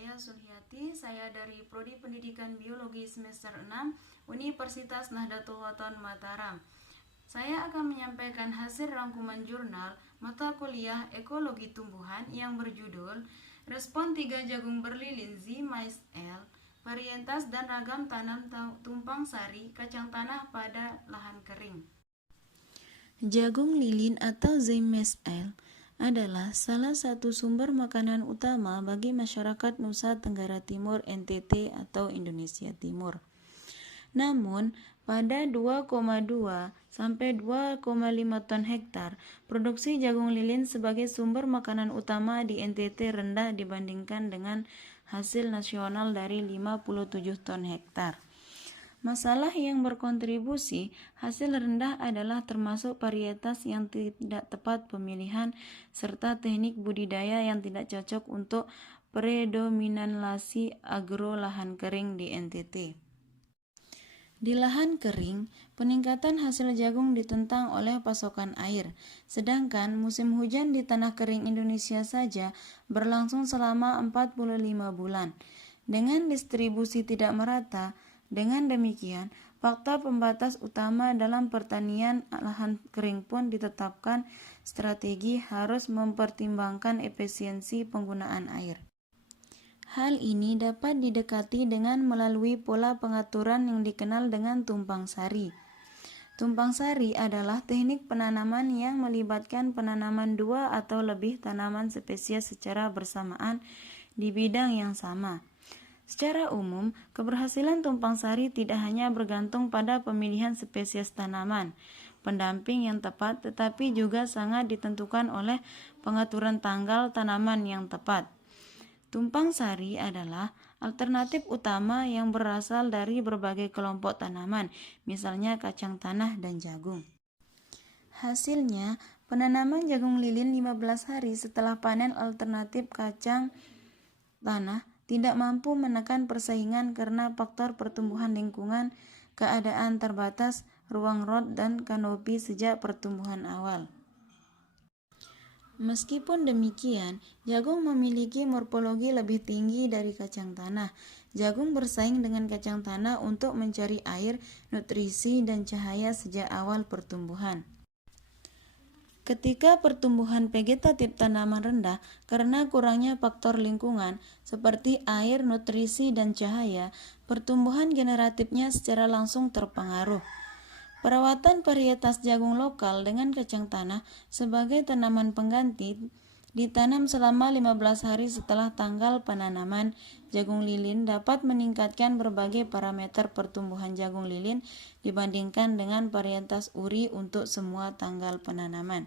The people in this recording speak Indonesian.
saya Sulhiati, saya dari Prodi Pendidikan Biologi semester 6 Universitas Nahdlatul Ulama Mataram. Saya akan menyampaikan hasil rangkuman jurnal mata kuliah Ekologi Tumbuhan yang berjudul Respon 3 Jagung Berlilin Z. Mais L. Varietas dan ragam tanam tumpang sari kacang tanah pada lahan kering. Jagung lilin atau Z. Mais L adalah salah satu sumber makanan utama bagi masyarakat Nusa Tenggara Timur (NTT) atau Indonesia Timur. Namun, pada 2,2 sampai 2,5 ton hektar, produksi jagung lilin sebagai sumber makanan utama di NTT rendah dibandingkan dengan hasil nasional dari 57 ton hektar. Masalah yang berkontribusi hasil rendah adalah termasuk varietas yang tidak tepat pemilihan serta teknik budidaya yang tidak cocok untuk predominasi agro lahan kering di NTT. Di lahan kering, peningkatan hasil jagung ditentang oleh pasokan air, sedangkan musim hujan di tanah kering Indonesia saja berlangsung selama 45 bulan. Dengan distribusi tidak merata, dengan demikian, faktor pembatas utama dalam pertanian lahan kering pun ditetapkan. Strategi harus mempertimbangkan efisiensi penggunaan air. Hal ini dapat didekati dengan melalui pola pengaturan yang dikenal dengan tumpang sari. Tumpang sari adalah teknik penanaman yang melibatkan penanaman 2 atau lebih tanaman spesies secara bersamaan di bidang yang sama. Secara umum, keberhasilan tumpang sari tidak hanya bergantung pada pemilihan spesies tanaman, pendamping yang tepat, tetapi juga sangat ditentukan oleh pengaturan tanggal tanaman yang tepat. Tumpang sari adalah alternatif utama yang berasal dari berbagai kelompok tanaman, misalnya kacang tanah dan jagung. Hasilnya, penanaman jagung lilin 15 hari setelah panen alternatif kacang tanah tidak mampu menekan persaingan karena faktor pertumbuhan lingkungan, keadaan terbatas, ruang rot, dan kanopi sejak pertumbuhan awal. Meskipun demikian, jagung memiliki morfologi lebih tinggi dari kacang tanah. Jagung bersaing dengan kacang tanah untuk mencari air, nutrisi, dan cahaya sejak awal pertumbuhan. Ketika pertumbuhan vegetatif tanaman rendah karena kurangnya faktor lingkungan seperti air, nutrisi, dan cahaya, pertumbuhan generatifnya secara langsung terpengaruh. Perawatan varietas jagung lokal dengan kacang tanah sebagai tanaman pengganti ditanam selama 15 hari setelah tanggal penanaman jagung lilin dapat meningkatkan berbagai parameter pertumbuhan jagung lilin dibandingkan dengan varietas uri untuk semua tanggal penanaman.